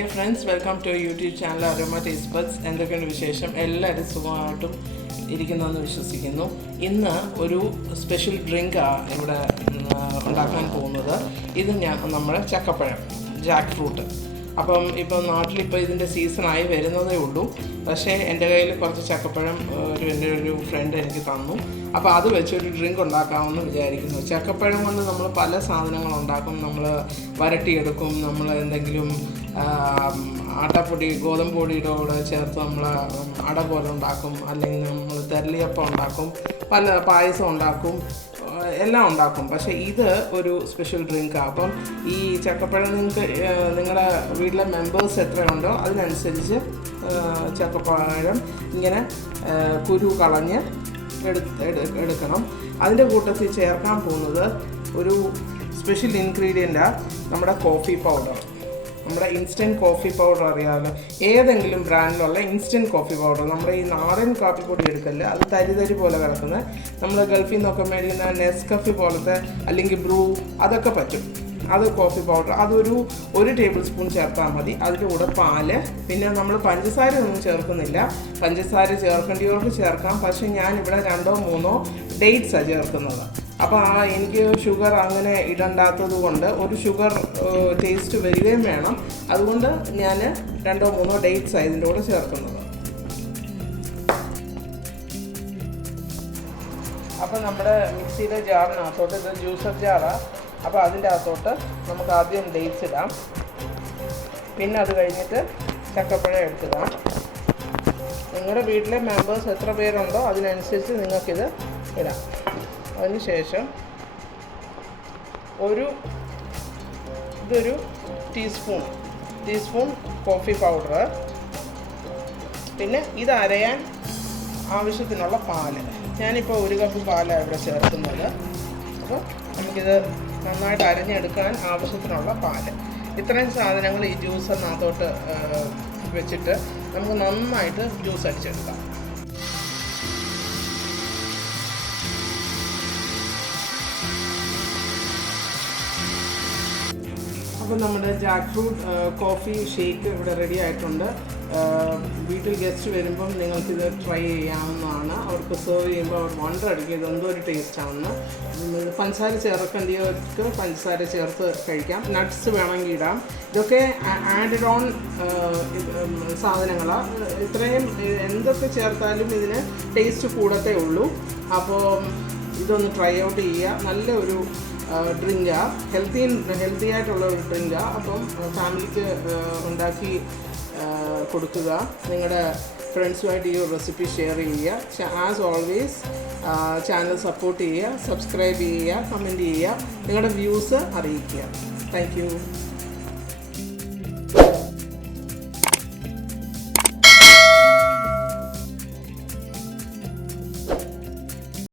Welcome to YouTube channel aroma taste buds എന്തൊക്കെയാണ് വിശേഷം? എല്ലാവരും സുഖമായിട്ടും ഇരിക്കുന്നതെന്ന് വിശ്വസിക്കുന്നു. ഇന്ന് ഒരു സ്പെഷ്യൽ ഡ്രിങ്കാണ് ഇവിടെ ഉണ്ടാക്കാൻ പോകുന്നത്. ഇത് ഞാൻ നമ്മുടെ ചക്കപ്പഴം ജാക്ക് ഫ്രൂട്ട് അപ്പം ഇപ്പം നാട്ടിലിപ്പോൾ ഇതിന്റെ സീസണായി വരുന്നതേ ഉള്ളൂ. പക്ഷേ എന്റെ കയ്യിൽ കുറച്ച് ചക്കപ്പഴം ഒരു എന്റെ ഒരു ഫ്രണ്ട് എനിക്ക് തന്നു. അപ്പോൾ അത് വെച്ചൊരു ഡ്രിങ്ക് ഉണ്ടാക്കാമെന്ന് വിചാരിക്കുന്നു. ചക്കപ്പഴം കൊണ്ട് നമ്മൾ പല സാധനങ്ങൾ ഉണ്ടാക്കും. നമ്മൾ വരട്ടിയെടുക്കും. നമ്മൾ എന്തെങ്കിലും ആട്ടപ്പൊടി ഗോതമ്പ് പൊടിയുടെ കൂടെ ചേർത്ത് നമ്മൾ അട പോലെ ഉണ്ടാക്കും. അല്ലെങ്കിൽ നമ്മൾ തെരളിയപ്പം ഉണ്ടാക്കും. പല പായസം ഉണ്ടാക്കും. എല്ലാം ഉണ്ടാക്കും. പക്ഷേ ഇത് ഒരു സ്പെഷ്യൽ ഡ്രിങ്കാണ് അപ്പം ഈ ചക്കപ്പഴം നിങ്ങൾക്ക് നിങ്ങളുടെ വീട്ടിലെ മെമ്പേഴ്സ് എത്രയുണ്ടോ അതിനനുസരിച്ച് ചക്കപ്പഴം ഇങ്ങനെ കുരു കളഞ്ഞ് എടു എടു- എടുക്കണം. അതിന്റെ കൂട്ടത്തിൽ ചേർക്കാൻ പോകുന്നത് ഒരു സ്പെഷ്യൽ ഇൻഗ്രീഡിയന്റാണ് നമ്മുടെ കോഫി പൗഡർ നമ്മുടെ ഇൻസ്റ്റന്റ് കോഫി പൗഡർ അറിയാമല്ലോ ഏതെങ്കിലും ബ്രാൻഡിലുള്ള ഇൻസ്റ്റന്റ് കോഫി പൗഡർ നമ്മുടെ ഈ നാടൻ കാപ്പിപ്പൊടി എടുക്കല്ല അത് തരി തരി പോലെ കിടക്കുന്നത് നമ്മൾ ഗൾഫിൽ നിന്നൊക്കെ മേടിക്കുന്ന നെസ്കഫി പോലത്തെ അല്ലെങ്കിൽ ബ്രൂ അതൊക്കെ പറ്റും. അത് കോഫി പൗഡർ അതൊരു ഒരു ടേബിൾ സ്പൂൺ ചേർത്താൽ മതി. അതിന്റെ കൂടെ പാൽ. പിന്നെ നമ്മൾ പഞ്ചസാര ഒന്നും ചേർക്കുന്നില്ല. പഞ്ചസാര ചേർക്കേണ്ടിയവർക്ക് ചേർക്കാം. പക്ഷേ ഞാനിവിടെ രണ്ടോ മൂന്നോ ഡേറ്റ്സാണ് ചേർക്കുന്നത്. അപ്പോൾ ആ എനിക്ക് ഷുഗർ അങ്ങനെ ഇടണ്ടാത്തത് കൊണ്ട് ഒരു ഷുഗർ ടേസ്റ്റ് വരികയും വേണം. അതുകൊണ്ട് ഞാൻ രണ്ടോ മൂന്നോ ഡേറ്റ്സ് ഇതിന്റെ കൂടെ ചേർക്കുന്നത്. അപ്പോൾ നമ്മുടെ മിക്സിയിലെ ജാറിനകത്തോട്ട് ഇത് ജ്യൂസർ ജാറാണ് അപ്പോൾ അതിന്റെ അകത്തോട്ട് നമുക്ക് ആദ്യം ഡേറ്റ്സ് ഇടാം. പിന്നെ അത് കഴിഞ്ഞിട്ട് ചക്കപ്പഴം എടുത്തിടാം. നിങ്ങളുടെ വീട്ടിലെ മെമ്പേഴ്സ് എത്ര പേരുണ്ടോ അതിനനുസരിച്ച് നിങ്ങൾക്കിത് ഇടാം. അതിനുശേഷം ഒരു ഇതൊരു ടീസ്പൂൺ ടീസ്പൂൺ കോഫി പൗഡർ പിന്നെ ഇത് അരയാൻ ആവശ്യത്തിനുള്ള പാൽ. ഞാനിപ്പോൾ ഒരു കപ്പ് പാലാണ് ഇവിടെ ചേർക്കുന്നത്. അപ്പോൾ നമുക്കിത് നന്നായിട്ട് അരഞ്ഞെടുക്കാൻ ആവശ്യത്തിനുള്ള പാൽ. ഇത്രയും സാധനങ്ങൾ ഈ ജ്യൂസ് നാത്തോട്ട് വെച്ചിട്ട് നമുക്ക് നന്നായിട്ട് ജ്യൂസ് അടിച്ചെടുക്കാം. അപ്പോൾ നമ്മുടെ ജാക്ക് ഫ്രൂട്ട് കോഫി ഷേക്ക് ഇവിടെ റെഡി ആയിട്ടുണ്ട്. വീട്ടിൽ ഗസ്റ്റ് വരുമ്പം നിങ്ങൾക്കിത് ട്രൈ ചെയ്യാവുന്നതാണ്. അവർക്ക് സെർവ് ചെയ്യുമ്പോൾ അവർ വണ്ടർ അടിക്കും ഇതെന്തോ ഒരു ടേസ്റ്റ് ആണെന്ന്. പഞ്ചസാര ചേർക്കേണ്ടിയവർക്ക് പഞ്ചസാര ചേർത്ത് കഴിക്കാം. നട്ട്സ് വേണമെങ്കിൽ ഇടാം. ഇതൊക്കെ ആഡഡ് ഓൺ സാധനങ്ങളാണ് ഇത്രയും എന്തൊക്കെ ചേർത്താലും ഇതിന് ടേസ്റ്റ് കൂടത്തേ ഉള്ളൂ. അപ്പോൾ ഇതൊന്ന് ട്രൈ ഔട്ട് ചെയ്യുക. നല്ല ഒരു ഡ്രിങ്കാണ് ഹെൽത്തി ഹെൽത്തി ആയിട്ടുള്ള ഒരു ഡ്രിങ്കാണ് അപ്പം ഫാമിലിക്ക് ഉണ്ടാക്കി കൊടുക്കുക. നിങ്ങളുടെ ഫ്രണ്ട്സുമായിട്ട് ഈ റെസിപ്പി ഷെയർ ചെയ്യുക. ആസ് ഓൾവേസ് ചാനൽ സപ്പോർട്ട് ചെയ്യുക സബ്സ്ക്രൈബ് ചെയ്യുക കമന്റ് ചെയ്യുക നിങ്ങളുടെ വ്യൂസ് അറിയിക്കുക. താങ്ക്